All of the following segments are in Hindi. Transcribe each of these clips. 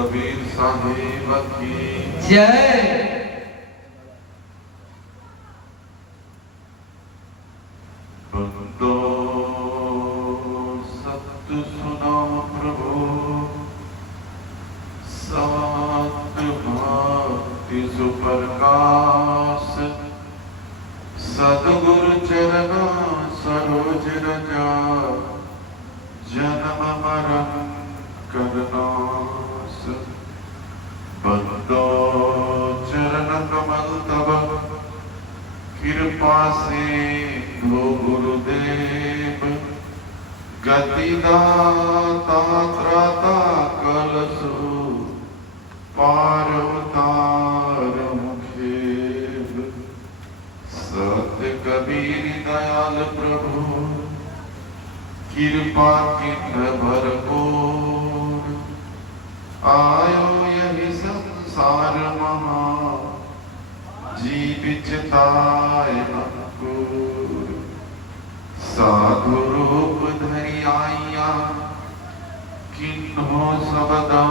कबीर साहिब की जय। बंदो सत्य सुना प्रभु सत्य भक्ति सुप्रकाश सद्गुरु चरण सरोज रजा जन्म मरण करनाश बंदो चरण कमल तब कृपा से दो गुरुदेव गति दाता त्राता कलसु पार उतार मुखेब सत्य कबीर दयाल प्रभु कृपा किन्ह भरपूर आयो यही संसार महा जीविताय अंकुर साधु रूप धरि आइया किन्हो सबदा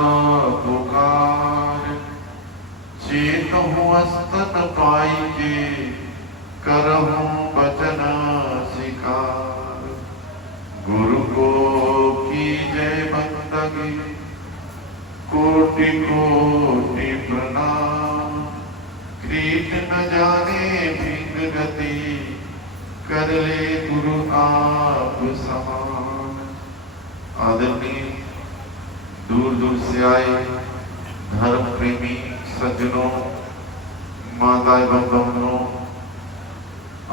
पुकार चेतहु अस्तन पाई के करहु बचन सिकार गुरु को की जय बंदगी कोटि कोटि प्रणाम कृत न जाने भिन्न गति कर ले गुरु आप समान। आदरणीय दूर दूर से आए धर्म प्रेमी सज्जनों माता एवं बहनों,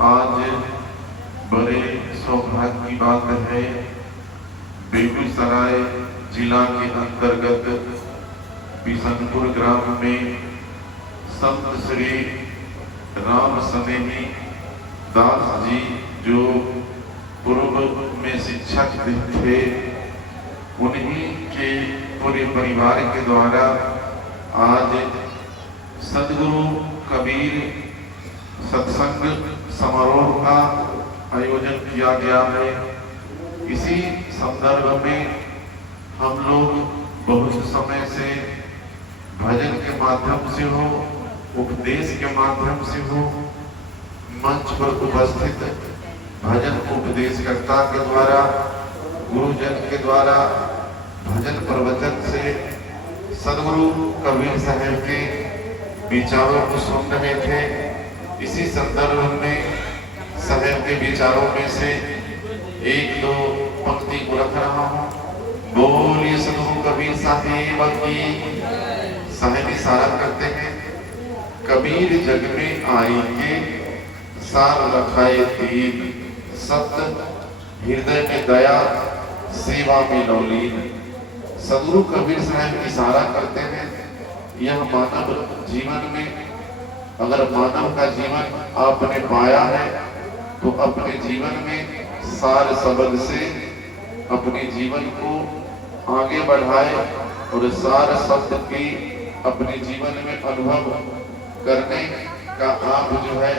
आज बड़े सौभाग्य की बात है, बेगूसराय जिला के अंतर्गत बिशनपुर ग्राम में संत श्री राम सनेही दास जी जो पूर्व में शिक्षक थे, उन्हीं के पूरे परिवार के द्वारा आज सद्गुरु कबीर सत्संग समारोह का आयोजन किया गया है। इसी संदर्भ में हम लोग बहुत समय से भजन के माध्यम से हो, उपदेश के माध्यम से हो, मंच पर उपस्थित भजन उपदेशकर्ता के द्वारा, गुरुजन के द्वारा भजन प्रवचन से सद्गुरु कबीर साहब के विचारों को सुन रहे थे। इसी संदर्भ में साहब के विचारों में से एक दो पंक्ति को रख रहा हूँ। बोलिए सद्गुरु कबीर साहिब की। साहिब इशारा करते हैं, कबीर जग में आएंगे सार रखाए दीन, सत्य हृदय में दया सेवा में लौलीन। सद्गुरु कबीर साहब इशारा करते हैं, यह मानव जीवन में अगर मानव का जीवन आपने पाया है तो अपने जीवन में सार शब्द से अपने जीवन को आगे बढ़ाए और सार शब्द की अपने जीवन में अनुभव करने का आप जो है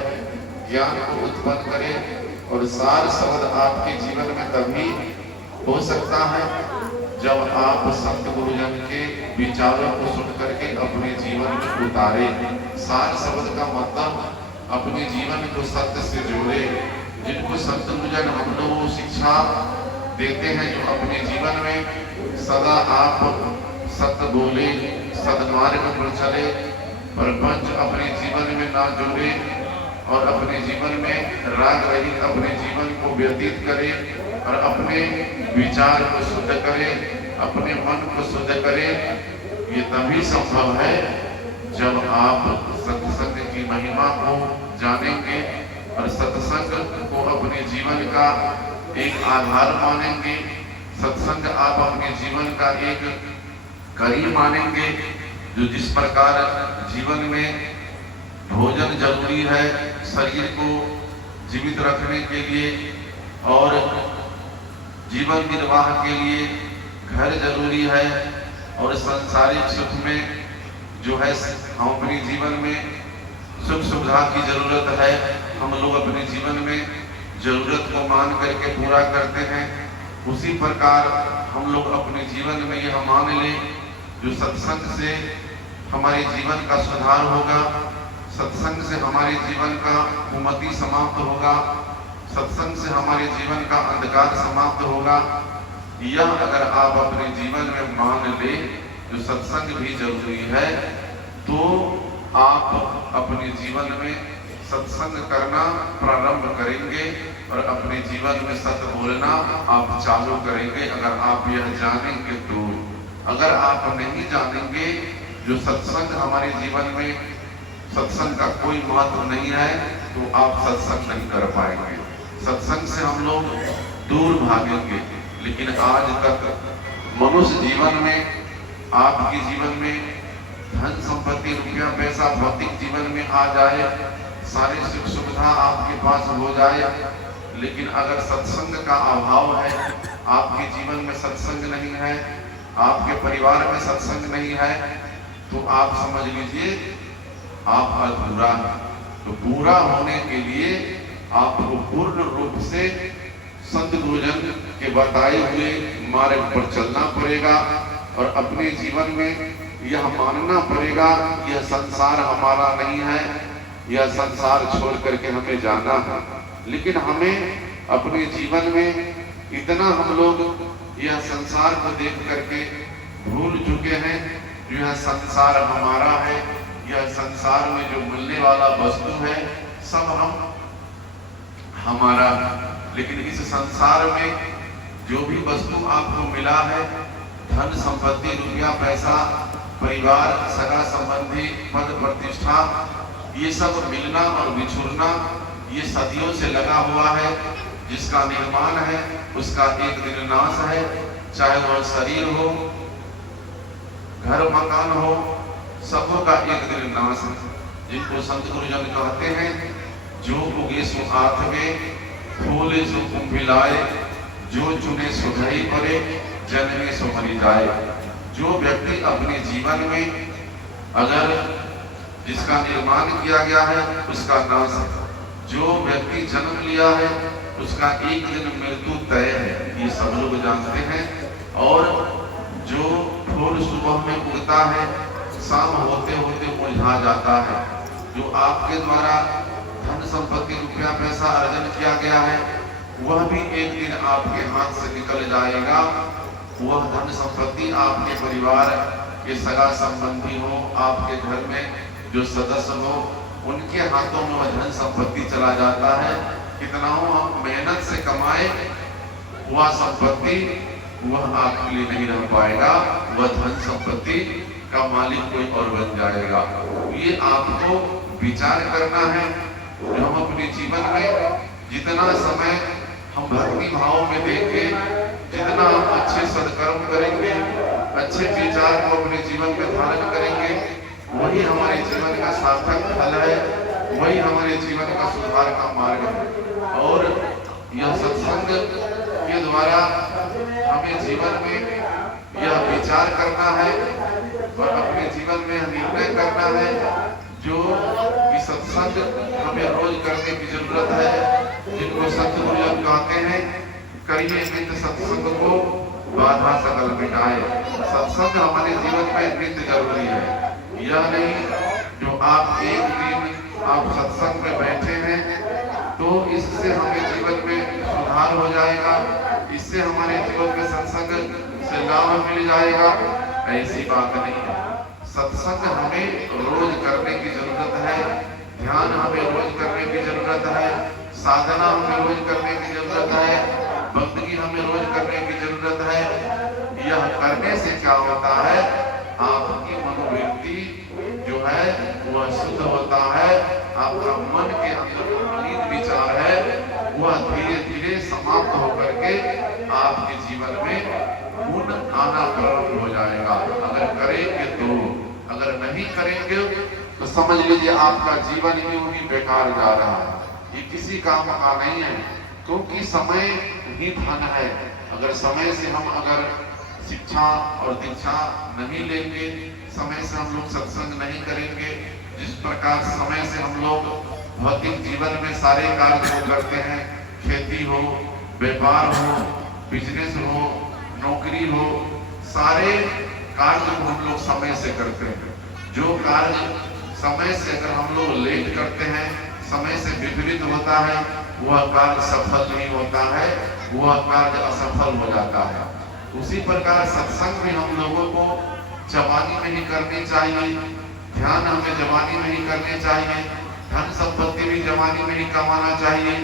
ज्ञान को उत्पन्न करें। और सार शब्द आपके जीवन में तभी हो सकता है जब आप संत गुरुजन के विचारों को सुन करके अपने जीवन में उतारे। सार शब्द का मतलब अपने जीवन को सत्य से जोड़े। जिनको संत गुरुजन हम लोग शिक्षा देते हैं, जो अपने जीवन में सदा आप सत्य बोले, सद्मार्ग पर चले, प्रपंच अपने जीवन में ना जोड़े और अपने जीवन में राग रहित अपने जीवन को व्यतीत करे और अपने विचार को शुद्ध करे, अपने मन को शुद्ध करे। ये तभी संभव है जब आप सत्संग की महिमा को जानेंगे और सत्संग को अपने जीवन का एक आधार मानेंगे। सत्संग आप अपने जीवन का एक कड़ी मानेंगे। जो जिस प्रकार जीवन में भोजन जरूरी है शरीर को जीवित रखने के लिए और जीवन निर्वाह के लिए घर जरूरी है और सांसारिक सुख में जो है हम अपने जीवन में सुख सुविधा की जरूरत है, हम लोग अपने जीवन में जरूरत को मान करके पूरा करते हैं। उसी प्रकार हम लोग अपने जीवन में यह मान लें जो सत्संग से हमारे जीवन का सुधार होगा, सत्संग से हमारे जीवन का कुमति समाप्त होगा, सत्संग से हमारे जीवन का अंधकार समाप्त होगा। यह अगर आप अपने जीवन में मान ले, जो सत्संग भी जरूरी है, तो आप अपने जीवन में सत्संग करना प्रारंभ करेंगे और अपने जीवन में सत्य बोलना आप चालू करेंगे, अगर आप यह जानेंगे तो। अगर आप नहीं जानेंगे जो सत्संग हमारे जीवन में, सत्संग का कोई महत्व नहीं है, तो आप सत्संग नहीं कर पाएंगे। सत्संग से हम लोग दूर भागेंगे। लेकिन आज तक मनुष्य जीवन में, आपके जीवन में धन संपत्ति, रुपया पैसा भौतिक जीवन में आ जाए, सारी सुख सुविधा आपके पास हो जाए, लेकिन अगर सत्संग का अभाव है, आपके जीवन में सत्संग नहीं है, आपके परिवार में सत्संग नहीं है, तो आप समझ लीजिए आप अधूरा है। तो पूरा होने के लिए आपको पूर्ण रूप से संत गुरुजन के बताए हुए मार्ग पर चलना पड़ेगा और अपने जीवन में यह मानना पड़ेगा यह संसार हमारा नहीं है, यह संसार छोड़ करके हमें जाना है। लेकिन हमें अपने जीवन में इतना हम लोग यह संसार को देख करके भूल चुके हैं, जो यह संसार हमारा है, यह संसार में जो मिलने वाला वस्तु है सब हमारा। लेकिन इस संसार में जो भी वस्तु आपको मिला है, धन संपत्ति, रुपया पैसा, परिवार, सगा संबंधी, पद प्रतिष्ठा, ये सब मिलना और बिछुड़ना ये सदियों से लगा हुआ है। जिसका निर्माण है उसका एक दिन नाश है, चाहे वह शरीर हो, घर मकान हो, सबों का एक दिन नाश है। जिनको संत गुरुजन कहते हैं, जो उगे सो आठवे, फूले सो कुंभिलाए, जो चुने सो धई परे, जन्मे सो मरी जाए। जो व्यक्ति अपने जीवन में अगर जिसका निर्माण किया गया है उसका नाश है, जो व्यक्ति जन्म लिया है उसका एक दिन मृत्यु तय है, ये सब लोग जानते हैं। और जो फूल सुबह में उगता है शाम होते होते मुरझा जाता है। जो आपके द्वारा धन संपत्ति, रुपया पैसा अर्जन किया गया है वह भी एक दिन आपके हाथ से निकल जाएगा। वह धन संपत्ति आपके परिवार के सगा संबंधी हो, आपके घर में जो सदस्य हो, उनके हाथों में वह धन संपत्ति चला जाता है। कितना हम मेहनत से कमाए वह संपत्ति वह आपके लिए नहीं रह पाएगा, वह धन संपत्ति का मालिक कोई और बन जाएगा। ये आपको विचार करना है। हम अपने जीवन में जितना समय हम भक्ति भाव में देंगे, जितना अच्छे सत्कर्म करेंगे, अच्छे विचार को अपने जीवन में धारण करेंगे, वही हमारे जीवन का सार्थक फल है, वही हमारे जीवन का सुधार का मार्ग है। और यह सत्संग के द्वारा हमें जीवन में यह विचार करना है और अपने जीवन में निर्णय करना है जो कि सत्संग हमें रोज करने की जरूरत है। जिनको संत गुरुजन कहते हैं, करिए नित्य सत्संग को बाधा सकल मिटाए। सत्संग हमारे जीवन में नित्य जरूरी है। यह नहीं जो आप एक दिन आप सत्संग में बैठे हैं तो इससे हमें जीवन में सुधार हो जाएगा, इससे हमारे जीवन में सत्संग से लाभ मिल जाएगा, ऐसी बात नहीं है। सत्संग हमें रोज करने की जरूरत है, ध्यान हमें रोज करने की जरूरत है, साधना हमें रोज करने की जरूरत है, बंदगी हमें रोज करने की जरूरत है। यह करने से क्या होता है, आपकी मनोवृत्ति जो है वह शुद्ध होता है, आपका मन के अंदर जो विचार है वह धीरे धीरे समाप्त होकर के आपके जीवन में गुण आना प्रारंभ हो जाएगा। अगर करेंगे तो, अगर नहीं करेंगे तो समझ लीजिए आपका जीवन ही बेकार जा रहा है, ये किसी काम का नहीं है। क्योंकि समय ही धन है। अगर समय से हम अगर शिक्षा और दीक्षा नहीं लेंगे, समय से हम लोग सत्संग नहीं करेंगे, जिस प्रकार समय से हम लोग भौतिक जीवन में सारे कार्य को करते हैं, खेती हो, व्यापार हो, बिजनेस हो, नौकरी हो, सारे कार्य को हम लोग समय से करते हैं। जो कार्य समय से अगर हम लोग लेट करते हैं, समय से विपरीत होता है, वह कार्य सफल नहीं होता है, वह कार्य असफल हो जाता है। उसी प्रकार सत्संग भी हम लोगों को जवानी में ही करनी चाहिए, ध्यान हमें जवानी में ही करनी चाहिए, धन संपत्ति भी जवानी में ही कमाना चाहिए,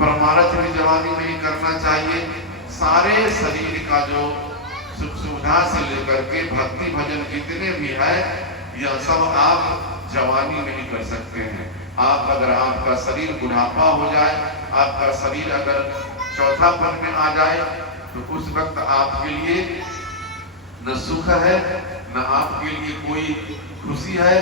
परमार्थ भी जवानी में ही करना चाहिए। सारे शरीर का जो सुख सुविधा से लेकर के भक्ति भजन जितने भी है, यह सब आप जवानी में ही कर सकते हैं। आप अगर आपका शरीर बुढ़ापा हो जाए, आपका शरीर अगर चौथापन में आ जाए, तो उस वक्त आपके लिए न सुख है, न आपके लिए कोई खुशी है।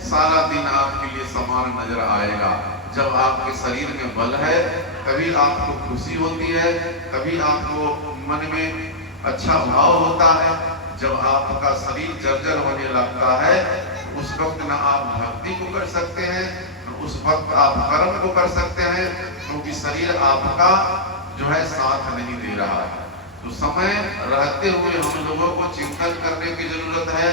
सारा दिन आपके लिए समान नजर आएगा। जब आपके शरीर में बल है, तभी आपको खुशी होती है, तभी आपको मन में अच्छा भाव होता है। जब आपका शरीर जर्जर होने लगता है, उस वक्त न आप भक्ति को कर सकते हैं, न उस वक्त आप कर्म को कर सकते हैं, क्योंकि शरीर आपका जो है साथ नहीं दे रहा है। तो समय रहते हुए हम लोगों को चिंतन करने की जरूरत है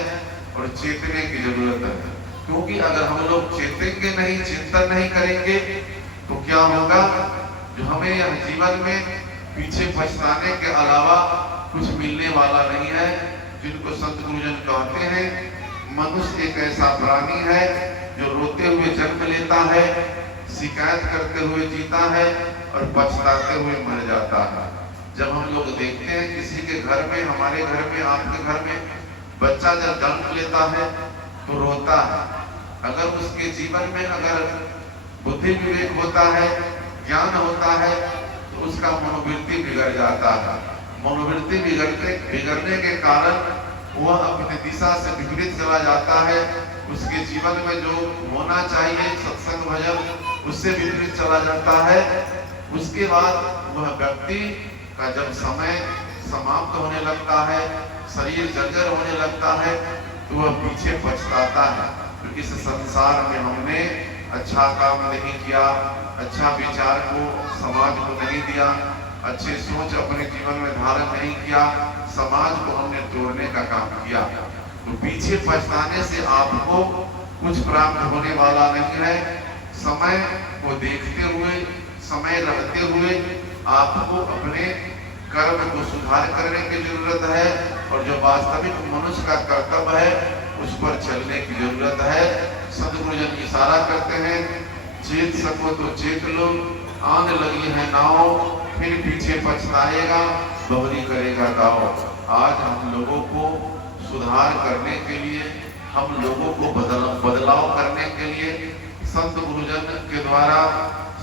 और चेतने की जरूरत है। क्योंकि अगर हम लोग चेतेंगे नहीं, चिंतन नहीं करेंगे, तो क्या होगा, जो हमें यह जीवन में पीछे पछताने के अलावा कुछ मिलने वाला नहीं है। जिनको संत गुरुजन कहते हैं, मनुष्य एक ऐसा प्राणी है जो रोते हुए जन्म लेता है, शिकायत करते हुए जीता है और पछताते हुए मर जाता है। जब हम लोग देखते हैं किसी के घर में, हमारे घर में, आपके घर में बच्चा जब जन्म लेता है तो रोता है। अगर उसके जीवन में अगर बुद्धि विवेक होता है, ज्ञान होता है, तो उसका मनोवृत्ति बिगड़ जाता है। मनोवृत्ति बिगड़ने के कारण वह अपनी दिशा से विपरीत चला जाता है। उसके जीवन में जो होना चाहिए सत्संग भजन, उससे विपरीत चला जाता है। उसके बाद वह व्यक्ति का जब समय समाप्त होने लगता है, शरीर जर्जर होने लगता है, तो वह पीछे पछताता है। तो इस संसार में हमने अच्छा काम नहीं किया, अच्छा विचार को समाज को नहीं दिया, अच्छी सोच अपने जीवन में धारण नहीं किया, समाज को हमने तोड़ने का काम किया। तो पीछे पछताने से आपको कुछ प्राप्त होने वाला नहीं है। समय को देखते हुए, समय रहते हुए आपको अपने कर्म को सुधार करने की जरूरत है, और जो वास्तविक मनुष्य का कर्तव्य है उस पर चलने की जरूरत है। सद्गुरुजन इशारा करते हैं, चेत सको तो चेत लो, आन लगी है नाव, फिर पीछे पछताएगा, बवरी करेगा गाँव। आज हम लोगों को सुधार करने के लिए, हम लोगों को बदलाव करने के लिए संत गुरुजन के द्वारा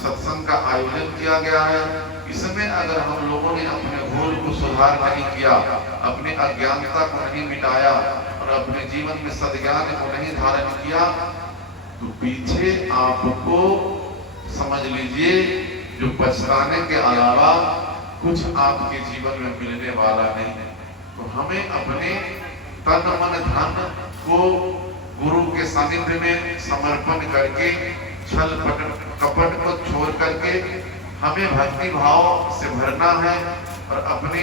सत्संग का आयोजन किया गया है। इसमें अगर हम लोगों ने अपने भूल को सुधार नहीं किया, अपने अज्ञानता को नहीं मिटाया और अपने जीवन में सद्ज्ञान को नहीं धारण किया, तो पीछे आपको समझ लीजिए जो पछताने के अलावा कुछ आपके जीवन में मिलने वाला नहीं है। तो हमें अपने तन मन धन को गुरु के सानिध्य में समर्पण करके, छल कपट को छोड़ करके हमें भक्ति भाव से भरना है और अपने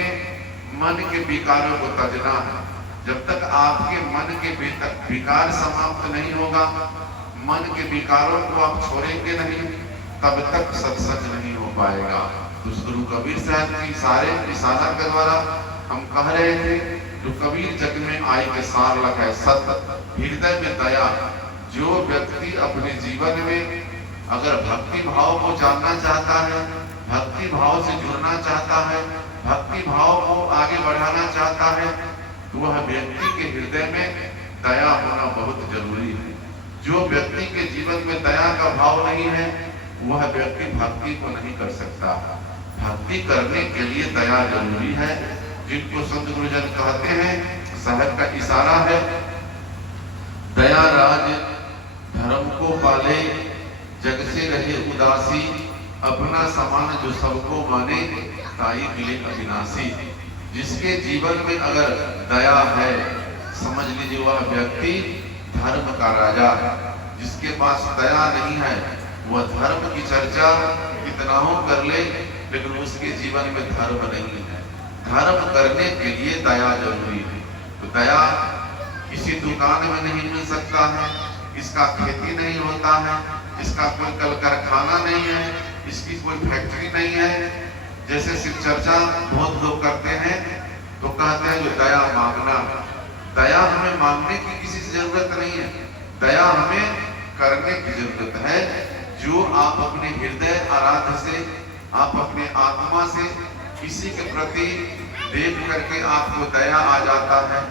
मन के विकारों को तजना है। जब तक आपके मन के विकार समाप्त नहीं होगा, मन के विकारों को आप छोड़ेंगे नहीं, तब तक सत्संग नहीं हो पाएगा। तो गुरु कबीर साहब की सारे इशारा के द्वारा हम कह रहे थे, जो कबीर जग में आई के सार लगे सत, हृदय में दया। जो व्यक्ति अपने जीवन में अगर भक्ति भाव को जानना चाहता है, भक्ति भाव से जुड़ना चाहता है, भक्ति भाव को आगे बढ़ाना चाहता है, तो वह व्यक्ति के हृदय में दया होना बहुत जरूरी है। जो व्यक्ति के जीवन में दया का भाव नहीं है, वह व्यक्ति भक्ति को नहीं कर सकता। भक्ति करने के लिए दया जरूरी है, जिनको संत गुरुजन कहते हैं, साहब का इशारा है, दया राज धर्म को पाले, जग से रहे उदासी, अपना समान जो सबको माने, ताई मिले अविनाशी। जिसके जीवन में अगर दया है, समझ लीजिए वह व्यक्ति धर्म का राजा है। जिसके पास दया नहीं है, वह धर्म की चर्चा कितना हो कर ले, लेकिन उसके जीवन में धर्म नहीं है। धर्म करने के लिए दया जरूरी है। तो दया किसी दुकान में नहीं मिल सकता है, इसका खेती नहीं होता है, इसका कोई कल कारखाना नहीं है, इसकी कोई फैक्ट्री नहीं है। जैसे शिव चर्चा बहुत लोग करते हैं तो कहते हैं जो दया मांगना, दया हमें मांगने की किसी से जरूरत नहीं है, दया हमें करने की जरूरत है। जो आप अपने हृदय आराध्य से, आप अपने आत्मा से किसी के प्रति देख करके आपको दया आ जाता है,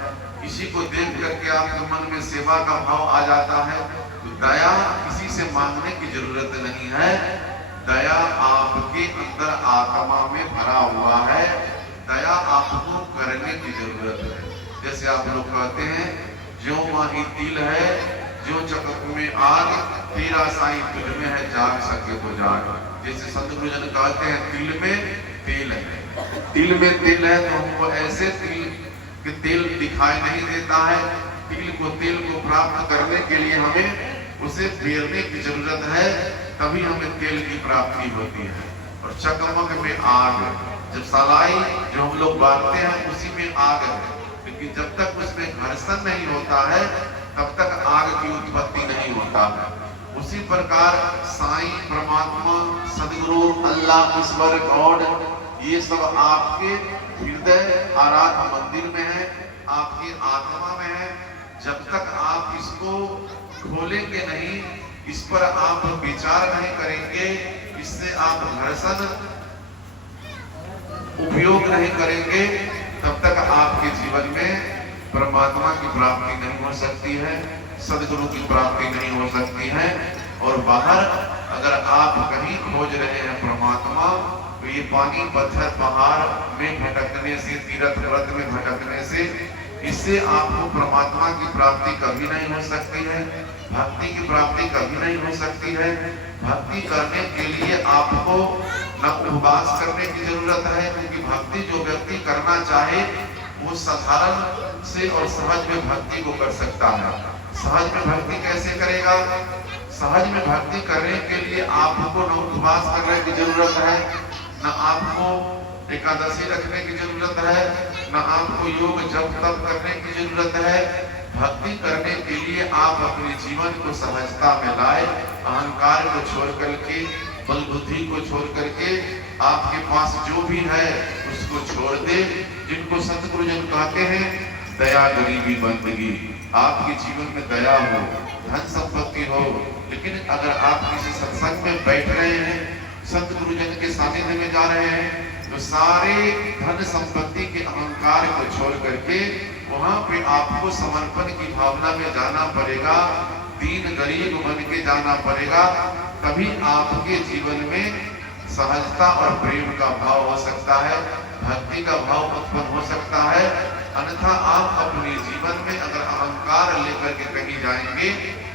किसी को देख करके आपके मन में सेवा का भाव आ जाता है, तो दया किसी से मांगने की जरूरत नहीं है। दया आपके अंदर आत्मा में भरा हुआ है, दया आपको करने की जरूरत है। जैसे आप लोग कहते हैं जो माही तिल है, जो चकक में आग, तेरा साईं तुझ में है, जाग सके तो जाग। जैसे संत गुरुजन कहते हैं तिल में तेल है, तिल में तेल है तो हमको ऐसे तिल कि तेल दिखाई नहीं देता है। तेल को प्राप्त करने के लिए हमें उसे फेरने की जरूरत है, तभी हमें तेल की प्राप्ति होती है। और चकमक में आग, जब सलाई जो हम लोग बांटते हैं उसी में आग है, लेकिन जब तक उसमें घर्षण नहीं होता है तब तक आग की उत्पत्ति नहीं होता है। उसी प्रकार साईं, परमात्मा, सदगुरु, अल्लाह, ईश्वर, गॉड, ये सब आपके हृदय आराध्य मंदिर में है, आपकी आत्मा में है। जब तक आप इसको खोलेंगे नहीं, इस पर आप विचार नहीं करेंगे, इससे आप घर्षण उपयोग नहीं करेंगे, तब तक आपके जीवन में परमात्मा की प्राप्ति नहीं हो सकती है, सदगुरु की प्राप्ति नहीं हो सकती है। और बाहर अगर आप कहीं खोज रहे हैं परमात्मा, तो ये पानी, पत्थर, पहाड़ में भटकने से, तीर्थ व्रत में भटकने से, इससे आपको परमात्मा की प्राप्ति कभी नहीं हो सकती है, भक्ति की प्राप्ति कभी नहीं हो सकती है। भक्ति करने के लिए आपको न उपवास करने की जरूरत है, क्योंकि भक्ति जो व्यक्ति करना चाहे वो साधारण से और सहज में भक्ति को कर सकता है। सहज में भक्ति कैसे करेगा? सहज में भक्ति करने के लिए आपको न उपवास करने की जरूरत है, न आपको एकादशी रखने की जरूरत है, न आपको योग जप तप करने की जरूरत है। भक्ति करने के लिए आप अपने जीवन को सहजता में लाए, अहंकार को छोड़ करके, बल बुद्धि को छोड़ करके, आपके पास जो भी है उसको छोड़ दे। जिनको संत गुरुजन कहते हैं दया, गरीबी, बंदगी, आपके जीवन में दया हो, धन संपत्ति हो, लेकिन अगर आप किसी सत्संग में बैठ रहे हैं, संत गुरुजन के सानिध्य में जा रहे हैं, तो सारे धन संपत्ति के अहंकार को छोड़ करके वहां पे आपको समर्पण की भावना में जाना पड़ेगा, दीन गरीब बन के जाना पड़ेगा। तभी आपके जीवन में सहजता और प्रेम का भाव हो सकता है, भक्ति का भाव उत्पन्न हो सकता है। अन्यथा आप अपने जीवन में अगर अहंकार लेकर के कहीं जाएंगे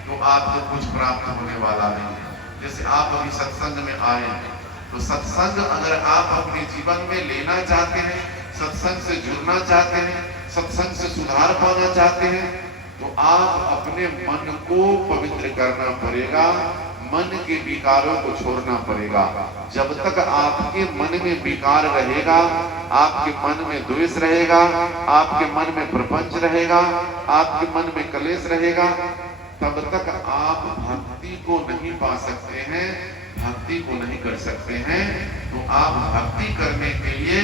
तो आपको कुछ प्राप्त होने वाला नहीं है। जैसे आप अभी सत्संग में आए, तो सत्संग अगर आप अपने जीवन में लेना चाहते हैं, सत्संग से जुड़ना चाहते हैं, सत्संग से सुधार पाना चाहते हैं, तो आप अपने मन को पवित्र करना पड़ेगा, मन के विकारों को छोड़ना पड़ेगा। जब तक आपके मन में विकार रहेगा, आपके मन में द्वेष रहेगा, आपके मन में प्रपंच रहेगा, आपके मन में कलेश रहेगा, तब तक आप भक्ति को नहीं पा सकते हैं, भक्ति को नहीं कर सकते हैं। तो आप भक्ति करने के लिए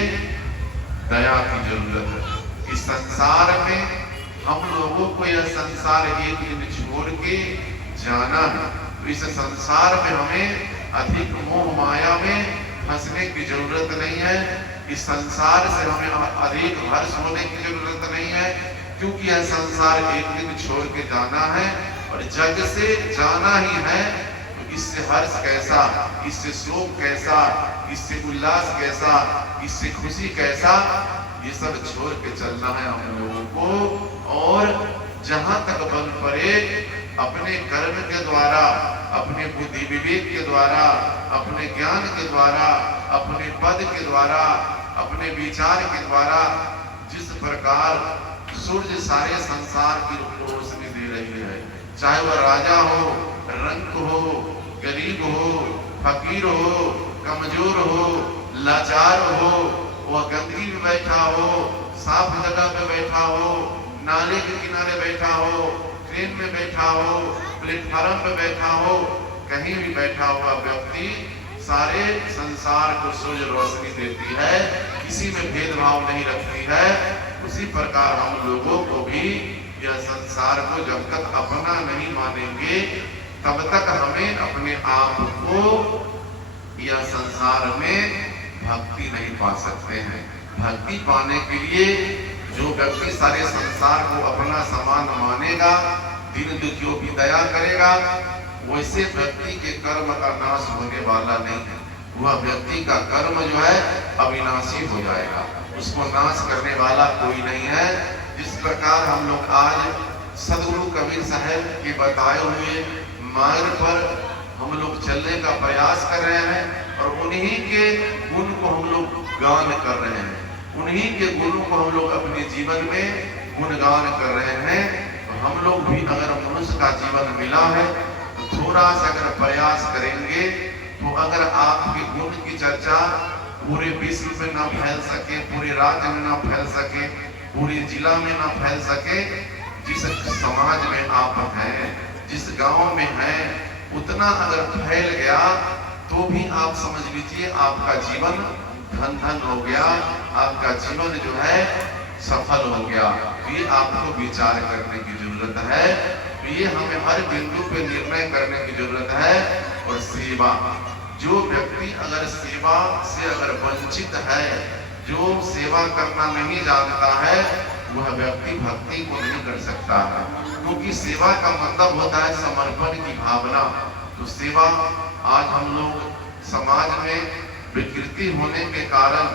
दया की जरूरत है। इस संसार में हम लोगों को यह संसार एक दिन छोड़ के जाना है, तो इस संसार में हमें अधिक मोह माया में फंसने की जरूरत नहीं है। इस संसार से हमें अधिक हर्ष होने की जरूरत नहीं है, क्योंकि यह संसार एक दिन छोड़ के जाना है और जग से जाना ही है। तो इससे हर्ष कैसा, इससे शोक कैसा, इससे उल्लास कैसा, इससे खुशी कैसा, ये सब छोड़ के चलना है हम लोगों को। और जहां तक बल पड़े अपने कर्म के द्वारा, अपने बुद्धि विवेक के द्वारा, अपने ज्ञान के द्वारा, अपने पद के द्वारा, अपने विचार के द्वारा, जिस प्रकार सूर्य सारे संसार की रोशनी दे रही है, चाहे वह राजा हो, रंक हो, गरीब हो, फकीर हो, कमजोर हो, लाचार हो, वह गंदगी में बैठा हो, साफ जगह पे बैठा हो, नाले के किनारे बैठा हो, ट्रेन में बैठा हो, प्लेटफार्म पे बैठा हो, कहीं भी बैठा हुआ व्यक्ति सारे संसार को सूर्य रोशनी देती है, किसी में भेदभाव नहीं रखती है। उसी प्रकार हम लोगों को भी यह संसार को जब तक अपना नहीं मानेंगे तब तक हमें अपने आप को यह संसार में भक्ति नहीं पा सकते हैं। भक्ति पाने के लिए जो व्यक्ति सारे संसार को अपना समान मानेगा, दीन दुखियों की दया करेगा, वैसे व्यक्ति के कर्म का नाश होने वाला नहीं है। वह व्यक्ति का कर्म जो है अविनाशी हो जाएगा, उसको नाश करने वाला कोई नहीं है। जिस प्रकार हम लोग आज सदगुरु कबीर साहब के बताए हुए मार्ग पर हम लोग चलने का प्रयास कर रहे हैं और उन्हीं के गुण को हम लोग गान कर रहे हैं, उन्हीं के गुणों को हम लोग अपने जीवन में गुणगान कर रहे हैं। तो हम लोग भी अगर मनुष्य का जीवन मिला है तो थोड़ा सा अगर प्रयास करेंगे तो अगर आपके गुण की चर्चा पूरे विश्व में ना फैल सके, पूरे राज्य में ना फैल सके, पूरे जिला में ना फैल सके, जिस समाज में आप हैं, जिस गांव में हैं, उतना अगर फैल गया तो भी आप समझ लीजिए आपका जीवन धन धन हो गया, आपका जीवन जो है सफल हो गया। ये आपको विचार करने की जरूरत है, ये हमें हर बिंदु पे निर्णय करने की जरूरत है। और सेवा, जो व्यक्ति अगर सेवा से अगर वंचित है, जो सेवा करना नहीं जानता है, वह व्यक्ति भक्ति को नहीं कर सकता है, क्योंकि सेवा का मतलब होता है समर्पण की भावना। तो सेवा आज हम लोग समाज में विकृति होने के कारण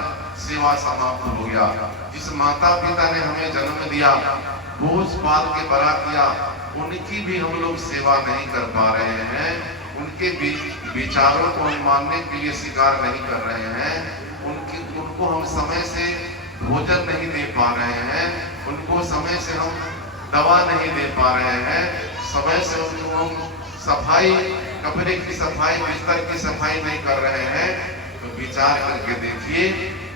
सेवा समाप्त हो गया। जिस माता पिता ने हमें जन्म दिया, बोझ पाल के बड़ा किया, उनकी भी हम लोग सेवा नहीं कर पा रहे हैं, उनके विचारों को हम मानने के लिए स्वीकार नहीं कर रहे हैं, उनको हम समय से भोजन नहीं दे पा रहे हैं, उनको समय से हम दवा नहीं दे पा रहे हैं, समय से उनको हम सफाई, कपड़े की सफाई, बिस्तर की सफाई नहीं कर रहे हैं। तो विचार करके देखिए,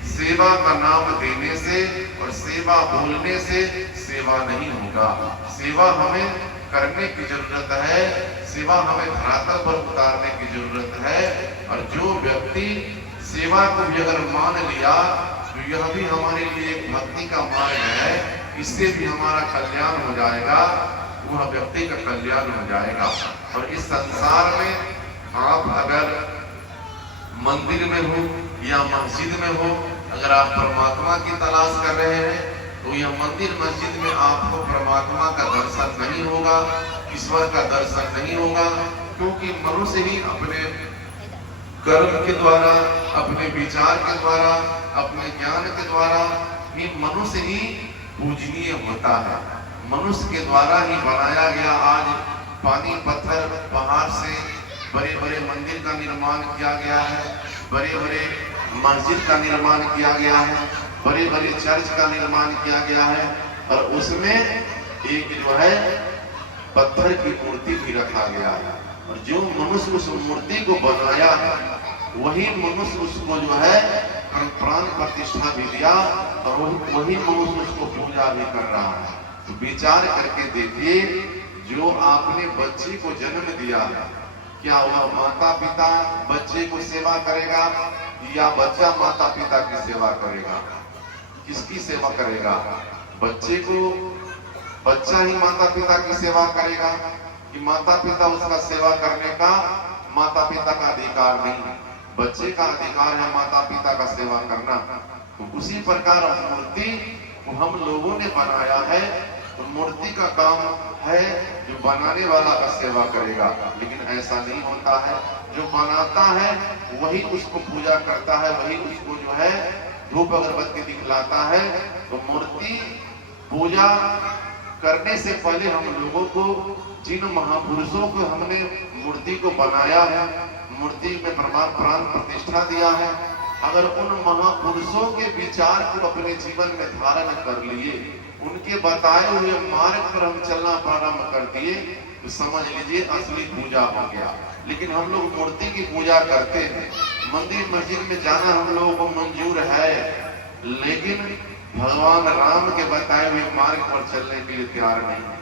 सेवा का नाम देने से और सेवा बोलने से सेवा नहीं होगा। सेवा हमें करने की जरूरत है, सेवा हमें धरातल पर उतारने की जरूरत है। और जो व्यक्ति सेवा को भी अगर मान लिया तो यह भी हमारे लिए एक भक्ति का मार्ग है, इससे भी हमारा कल्याण हो जाएगा, वह व्यक्ति का कल्याण हो जाएगा। और इस संसार में आप अगर मंदिर में हो या मस्जिद में हो, अगर आप परमात्मा की तलाश कर रहे हैं तो यह मंदिर मस्जिद में आपको परमात्मा का दर्शन नहीं होगा, ईश्वर का दर्शन नहीं होगा, क्योंकि मनुष्य ही अपने कर्म के द्वारा, अपने विचार के द्वारा, अपने ज्ञान के द्वारा ही मनुष्य ही पूजनीय होता है। मनुष्य के द्वारा ही बनाया गया आज पानी, पत्थर, पहाड़ से बड़े बड़े मंदिर का निर्माण किया गया है, बड़े बड़े मस्जिद का निर्माण किया गया है, बड़े बड़े चर्च का निर्माण किया गया है। और उसमें एक जो है पत्थर की मूर्ति भी रखा गया है, और जो मनुष्य उस मूर्ति को बनाया है वही मनुष्य उसको जो है प्राण प्रतिष्ठा भी दिया, और वही मनुष्य उसको पूजा भी कर रहा है। तो विचार करके देखिए, जो आपने बच्चे को जन्म दिया है, क्या वह माता पिता बच्चे को सेवा करेगा या बच्चा माता पिता की सेवा करेगा? किसकी सेवा करेगा? बच्चे को बच्चा ही माता पिता की सेवा करेगा कि माता पिता उसका सेवा करने का माता पिता का अधिकार नहीं है? बच्चे का अधिकार है माता पिता का सेवा करना। तो उसी प्रकार मूर्ति को हम लोगों ने बनाया है, तो मूर्ति का काम है जो बनाने वाला का सेवा करेगा, लेकिन ऐसा नहीं होता है। जो बनाता है वही उसको पूजा करता है, वही उसको जो है धूप अगरबत्ती दिखलाता है। तो मूर्ति पूजा करने से पहले हम लोगों को, जिन महापुरुषों को हमने मूर्ति को बनाया है, मूर्ति में प्राण प्रतिष्ठा दिया है, अगर उन महापुरुषों के विचार को अपने जीवन में धारण कर लिए, उनके बताए हुए मार्ग पर हम चलना प्रारंभ कर दिए, तो समझ लीजिए असली पूजा हो गया। लेकिन हम लोग मूर्ति की पूजा करते हैं, मंदिर मस्जिद में जाना हम लोगों को मंजूर है, लेकिन भगवान राम के बताए हुए मार्ग पर चलने के लिए तैयार नहीं है,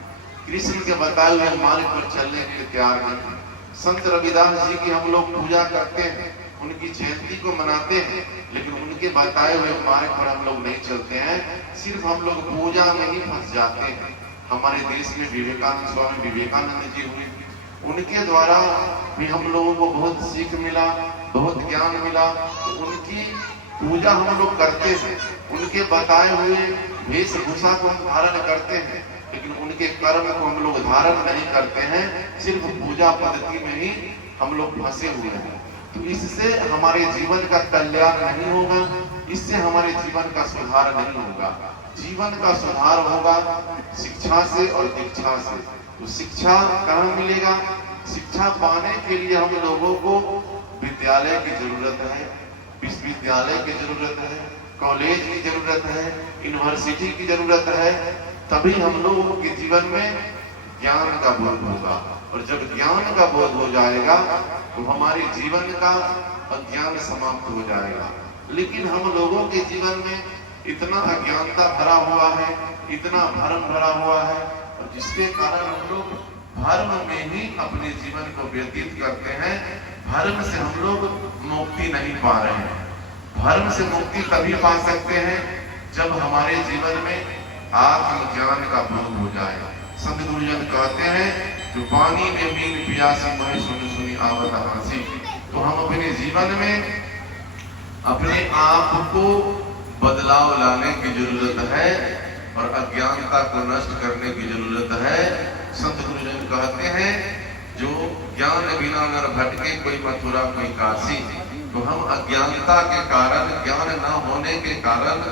कृष्ण के बताए हुए मार्ग पर चलने के लिए तैयार नहीं है। संत रविदास जी की हम लोग पूजा करते हैं, उनकी जयंती को मनाते हैं, लेकिन उनके बताए हुए मार्ग पर हम लोग नहीं चलते हैं, सिर्फ हम लोग पूजा में ही फंस जाते हैं। हमारे देश में विवेकानंद, स्वामी विवेकानंद जी हुए, उनके द्वारा भी हम लोगों को बहुत सीख मिला, बहुत ज्ञान मिला। तो उनकी पूजा हम लोग करते हैं, उनके बताए हुए वेशभूषा को हम धारण करते हैं, लेकिन उनके कर्म को हम लोग धारण नहीं करते हैं, सिर्फ पूजा पद्धति में ही हम लोग फंसे हुए हैं। तो इससे हमारे जीवन का कल्याण नहीं होगा, इससे हमारे जीवन का सुधार नहीं होगा। जीवन का सुधार होगा शिक्षा से और दीक्षा से। तो शिक्षा कहाँ मिलेगा? शिक्षा पाने के लिए हम लोगों को विद्यालय की जरूरत है, विश्वविद्यालय की जरूरत है, कॉलेज की जरूरत है, यूनिवर्सिटी की जरूरत है। तभी हम लोगों के जीवन में ज्ञान का बोध होगा, और जब ज्ञान का बोध हो जाएगा तो हमारे जीवन का अज्ञान समाप्त हो जाएगा। लेकिन हम लोगों के जीवन में इतना अज्ञानता भरा हुआ है, इतना भरम भरा हुआ है, और जिसके कारण हम लोग भर्म में ही अपने जीवन को व्यतीत करते हैं। भर्म से हम लोग मुक्ति नहीं पा रहे हैं। भर्म से मुक्ति तभी पा सकते हैं जब हमारे जीवन में आत्मज्ञान का बोध हो जाए। संत गुरुजन कहते हैं, जो पानी में मीन प्यासी मैं सुनी सुनी आवत हासी। तो हम अपने जीवन में अपने आप को बदलाव लाने की जरूरत है, और अज्ञानता को नष्ट करने की जरूरत है। संत गुरुजन कहते हैं, जो ज्ञान बिना नर भटके कोई मथुरा कोई काशी। तो हम अज्ञानता के कारण, ज्ञान न होने के कारण,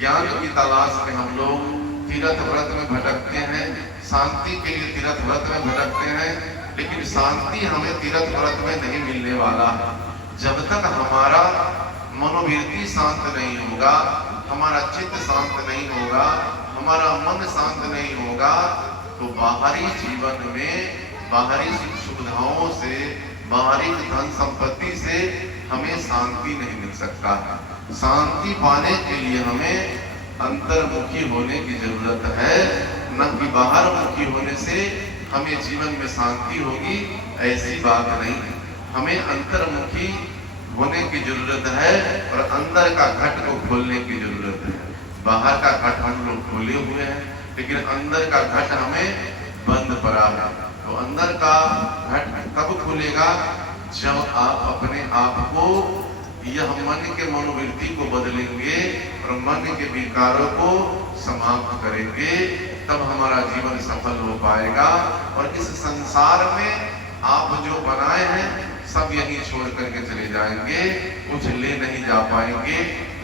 ज्ञान की तलाश में हम लोग तीर्थ व्रत में भटकते हैं, शांति के लिए तीर्थ व्रत में भटकते हैं, लेकिन शांति हमें तीर्थ व्रत में नहीं मिलने वाला है। जब तक हमारा मनोवृत्ति शांत नहीं होगा, हमारा चित्त शांत नहीं होगा, हमारा मन शांत नहीं होगा, तो बाहरी जीवन में बाहरी सुविधाओं से, बाहरी धन संपत्ति से हमें शांति नहीं मिल सकता है। शांति पाने के लिए हमें अंतर्मुखी होने की जरूरत है, न कि बाहर मुखी होने से हमें जीवन में शांति होगी, ऐसी बात नहीं है। हमें अंतर्मुखी होने की जरूरत है, और अंदर का घट को खोलने की जरूरत है। बाहर का घट हम लोग खोले हुए हैं, लेकिन अंदर का घट हमें बंद पड़ा है। तो अंदर का घट कब खुलेगा? जब आप अपने आप को, यह मन के मनोवृत्ति को बदलेंगे और मन के विकारों को समाप्त करेंगे, तब हमारा जीवन सफल हो पाएगा। और इस संसार में आप जो बनाए हैं सब यही छोड़ करके चले जाएंगे, कुछ ले नहीं जा पाएंगे।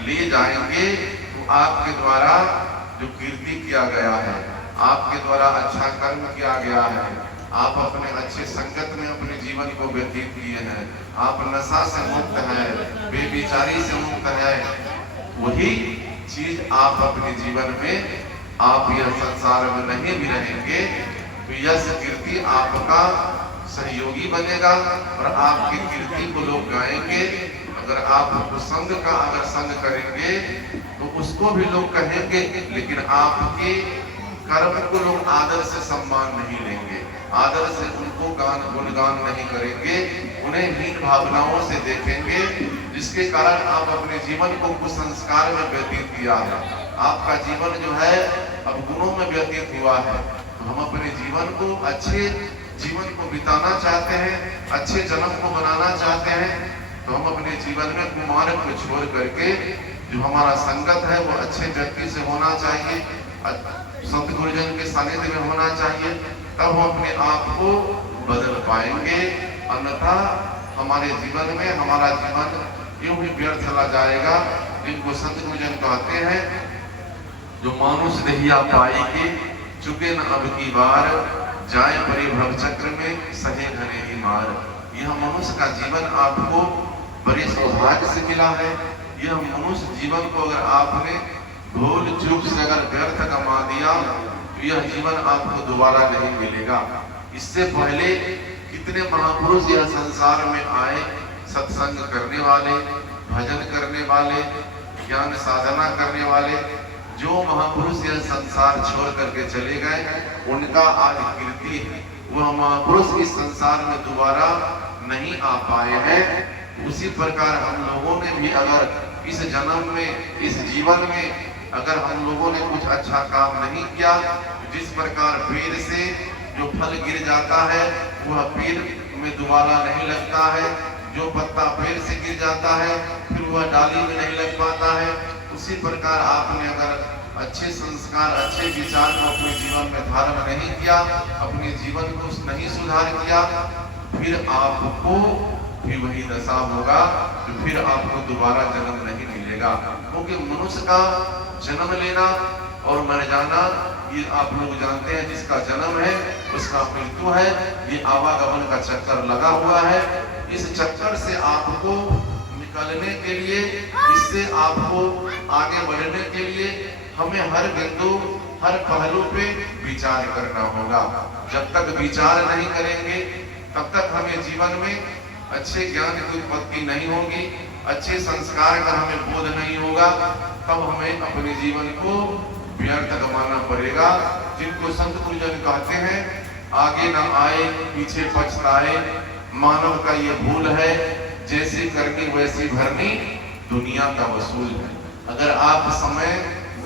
ले जाएंगे तो आपके द्वारा जो कीर्ति किया गया है, आपके द्वारा अच्छा कर्म किया गया है, आप अपने अच्छे संगत में अपने जीवन को व्यतीत किए हैं, आप नशा से मुक्त हैं, बेविचारी से मुक्त है, वही चीज आप अपने जीवन में, आप यह संसार में नहीं भी रहेंगे तो यह कीर्ति आपका सहयोगी बनेगा, और आपकी कीर्ति को लोग गाएंगे। अगर आप संग का अगर संग करेंगे तो उसको भी लोग कहेंगे, लेकिन आपके कर्म को लोग आदर से सम्मान नहीं लेंगे, आदर से उनको गुणगान नहीं करेंगे, उन्हें हीन भावनाओं से देखेंगे, जिसके कारण आप अपने जीवन को कुसंस्कार में व्यतीत किया है। आपका जीवन जो है अब गुणों में व्यतीत हुआ है। तो हम अपने जीवन को, अच्छे जीवन को बिताना चाहते हैं, अच्छे जन्म को बनाना चाहते हैं, तो हम अपने जीवन में कुमार्ग को छोड़ करके जो हमारा संगत है वो अच्छे व्यक्ति से होना चाहिए, संत गुरुजन के सानिध्य में होना चाहिए, तब हम अपने आप को बदल पाएंगे। अन्यथा हमारे जीवन में हमारा जीवन यूं ही व्यर्थ चला जाएगा। जिनको संत गुरुजन कहते हैं, जो मानुष देहिया पाएगी चुके न अब की बार, जाए परिभव चक्र में सहे घने ही मार। यह मनुष्य का जीवन आपको बड़े सौभाग्य से मिला है। यह मनुष्य जीवन को अगर आपने भूल चूक से अगर व्यर्थ कमा दिया तो यह जीवन आपको दोबारा नहीं मिलेगा। इससे पहले कितने महापुरुष यह संसार में आए, सत्संग करने वाले, भजन करने वाले, ज्ञान साधना करने वाले, जो महापुरुष यह संसार छोड़ करके चले गए उनका आज कीर्ति है। वह महापुरुष इस संसार में दोबारा नहीं आ पाए हैं। उसी प्रकार हम लोगों ने भी अगर इस जन्म में, इस जीवन में अगर हम लोगों ने कुछ अच्छा काम नहीं किया, जिस प्रकार पेड़ से जो फल गिर जाता है वह पेड़ में दोबारा नहीं लगता है, जो पत्ता पेड़ से गिर जाता है फिर वह डाली में नहीं लग पाता है, उसी प्रकार आपने अगर अच्छे संस्कार, अच्छे विचार को अपने जीवन में धारण नहीं किया, अपने जीवन को नहीं सुधार किया, फिर आपको भी वही दशा होगा, तो फिर आपको दोबारा जन्म नहीं मिलेगा। क्योंकि मनुष्य का जन्म लेना और मर जाना ये आप लोग जानते हैं, जिसका जन्म है उसका मृत्यु है, ये आवागमन का चक्कर लगा हुआ है। इस चक्कर से आपको निकलने के लिए, इससे आपको आगे बढ़ने के लिए हमें हर बिंदु, हर पहलू पे विचार करना होगा। जब तक विचार नहीं करेंगे तब तक हमें जीवन में अच्छे ज्ञान की उत्पत्ति नहीं होगी, अच्छे संस्कार का हमें बोध नहीं होगा, तब हमें अपने जीवन को व्यर्थ गंवाना पड़ेगा। जिनको संत गुरुजन कहते हैं आगे न आए पीछे पछताए, मानव का ये भूल है, जैसी करनी वैसी भरनी दुनिया का वसूल है। अगर आप समय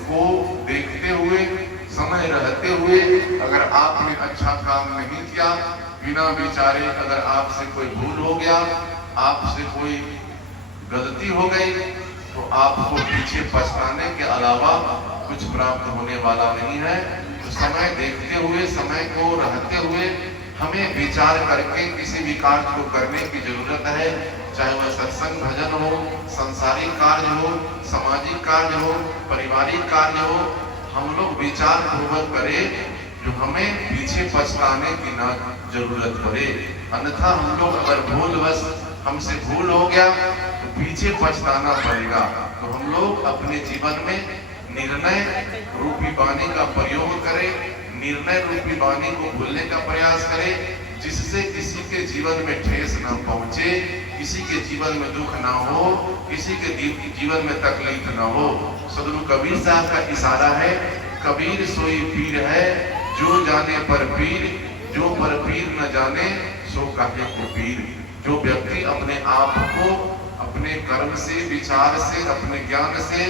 को देखते हुए, समय रहते हुए अगर आपने अच्छा काम नहीं किया, बिना विचारे अगर आपसे कोई भूल हो गया, आपसे कोई गलती हो गई, तो आपको पीछे पछताने के अलावा कुछ प्राप्त होने वाला नहीं है। तो समय देखते हुए, समय को रहते हुए हमें विचार करके किसी भी कार्य को करने की जरूरत है। चाहे वह सत्संग भजन हो, सांसारिक कार्य हो, सामाजिक कार्य हो, पारिवारिक कार्य हो, हम लोग विचार पूर्वक करें जो हमें पीछे पछताने की ना जरूरत पड़े। अन्यथा हम लोग अगर भूलवश हमसे भूल हो गया तो पीछे पछताना पड़ेगा। तो हम लोग अपने जीवन में निर्णय रूपी वाणी का प्रयोग करें, निर्णय रूपी वाणी को भूलने का प्रयास करें, जिससे किसी के जीवन में ठेस न पहुंचे, किसी के जीवन में दुख ना हो, किसी के जीवन में तकलीफ ना हो। सदगुरु कबीर साहब का इशारा है, कबीर सोई पीर है जो जाने पर पीर, जो पर पीर न जाने सो काहे को पीर। जो व्यक्ति अपने आप को अपने कर्म से, विचार से, अपने ज्ञान से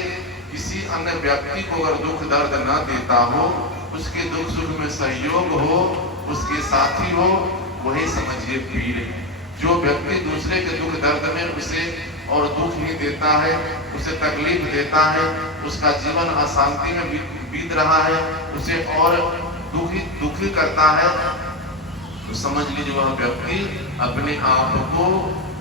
किसी अन्य व्यक्ति को अगर दुख दर्द न देता हो, उसके दुख सुख में सहयोग हो, उसके साथी हो, वही समझिए पीर है। जो व्यक्ति दूसरे के दुख दर्द में उसे और दुख ही देता है, उसे तकलीफ देता है, उसका जीवन अशांति में बीत रहा है, उसे और दुखी करता है, तो समझ लीजिए वह व्यक्ति अपने आप को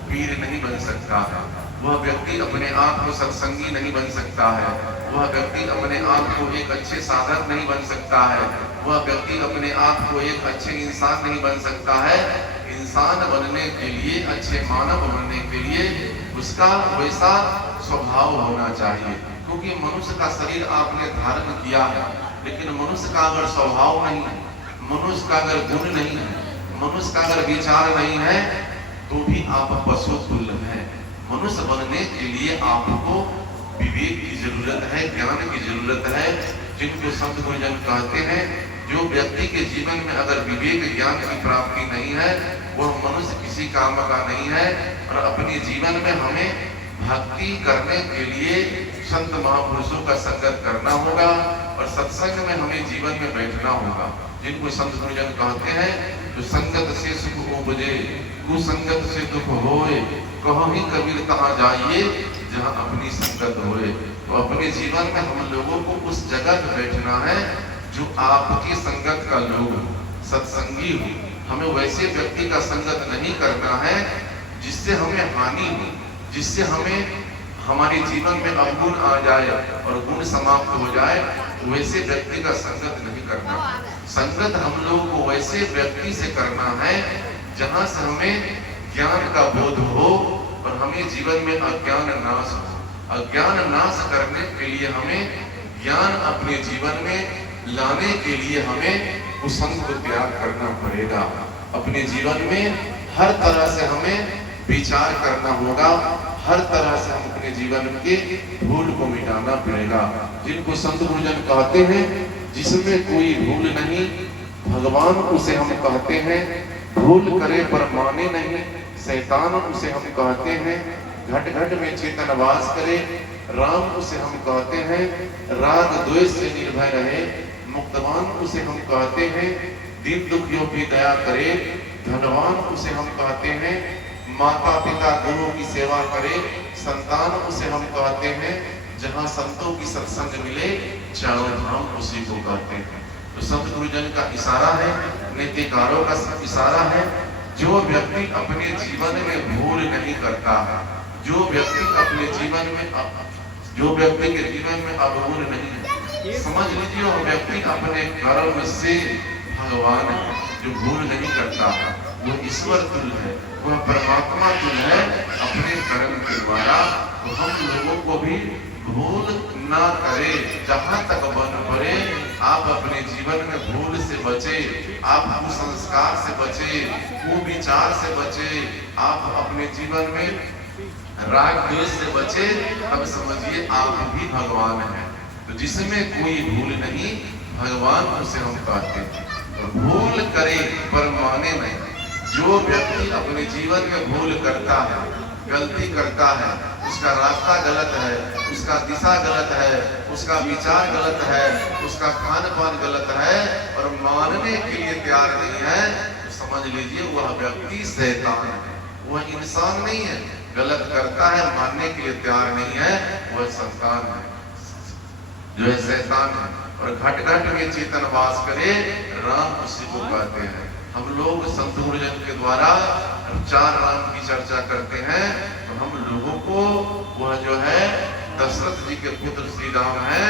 पीर नहीं बन सकता है, वह व्यक्ति अपने आप को सत्संगी नहीं बन सकता है, वह व्यक्ति अपने आप को एक अच्छे साधक नहीं बन सकता है, वह व्यक्ति अपने आप को एक अच्छे इंसान नहीं बन सकता है। इंसान बनने के लिए, अच्छे मानव बनने के लिए उसका वैसा स्वभाव होना चाहिए। क्योंकि मनुष्य का शरीर आपने धारण किया है, लेकिन मनुष्य का अगर स्वभाव नहीं है, मनुष्य का अगर गुण नहीं है, मनुष्य का अगर विचार नहीं है, तो भी आप पशु तुल्य हैं। मनुष्य बनने के लिए आपको विवेक की जरूरत है, ज्ञान की जरूरत है। जिनको संत गुरुजन कहते हैं, जो व्यक्ति के जीवन में अगर विवेक ज्ञान की प्राप्ति नहीं है, वह मनुष्य किसी काम का नहीं है। और अपने जीवन में हमें भक्ति करने के लिए संत महापुरुषों का संगत करना होगा और सत्संग में हमें जीवन में बैठना होगा। जिनको संत गुरुजन कहते हैं, जो संगत से सुख उपजे, कुसंगत से दुख होए, कहो ही कबीर तहाँ जाइए जहाँ अपनी संगत होए। तो अपने जीवन में हम लोगों को उस जगह पे बैठना है जो आपकी संगत का लोग सत्संगी हो। हमें वैसे व्यक्ति का संगत नहीं करना है जिससे हमें हानि हो, जिससे हमें हमारे जीवन में अवगुण आ जाए और गुण समाप्त हो जाए। वैसे व्यक्ति का संगत नहीं करना। संगत हम लोग को वैसे व्यक्ति से करना है जहाँ से हमें ज्ञान का बोध हो और हमें जीवन में अज्ञान नाश हो। अज्ञान नाश करने के लिए हमें ज्ञान अपने जीवन में लाने के लिए हमें उस संत को त्याग करना पड़ेगा। अपने जीवन में हर तरह से हमें विचार करना होगा, हर तरह से हम अपने जीवन के भूल को मिटाना पड़ेगा। जिनको संत गुरुजन कहते हैं जिसमें कोई भूल नहीं, भगवान उसे हम कहते हैं। भूल करे पर माने नहीं, शैतान उसे हम कहते हैं। घट घट में चेतन वास करे, राम उसे हम कहते हैं। राग द्वेष से निर्भय रहे, मुक्तवान उसे हम कहते हैं। दीन दुखियों की दया करे, धनवान उसे हम कहते हैं। माता पिता गुरु की सेवा करे, संतान उसे हम कहते हैं। जहाँ संतों की सत्संग मिले, चारों धाम उसी को कहते हैं। तो संत गुरुजन का इशारा है, नीतिकारों का इशारा है। जो व्यक्ति अपने जीवन में भूल नहीं करता, जो व्यक्ति अपने जीवन में जो व्यक्ति के जीवन में अभूल नहीं है, समझ लीजिए वो व्यक्ति अपने कर्म से भगवान है। जो भूल नहीं करता वो ईश्वर तुल्य है, वह परमात्मा तुल्य है अपने कर्म के द्वारा। तो हम लोगों को भी भूल ना करे, जहां तक बन पड़े आप अपने जीवन में भूल से बचे, आप कुसंस्कार से बचे, कुविचार से बचे, आप अपने जीवन में राग द्वेष से बचे, तब समझिए आप भी भगवान हैं। तो जिसमें कोई भूल नहीं, भगवान उसे हम कहते हैं। तो भूल करे पर माने नहीं। जो व्यक्ति अपने जीवन में भूल करता है, गलती करता है, उसका रास्ता गलत है, उसका दिशा गलत है, उसका विचार गलत है, उसका खान पान गलत है और मानने के लिए तैयार नहीं है, तो समझ लीजिए वह व्यक्ति शैतान है, वह इंसान नहीं है। गलत करता है, मानने के लिए तैयार नहीं है, वह संतान है, जो है शैतान है। और घट घट में चेतन वास करे, राम उसी को कहते हैं। हम लोग संत गुरुजन के द्वारा चार राम की चर्चा करते हैं, तो हम लोगों को वह जो है दशरथ जी के पुत्र श्री राम है,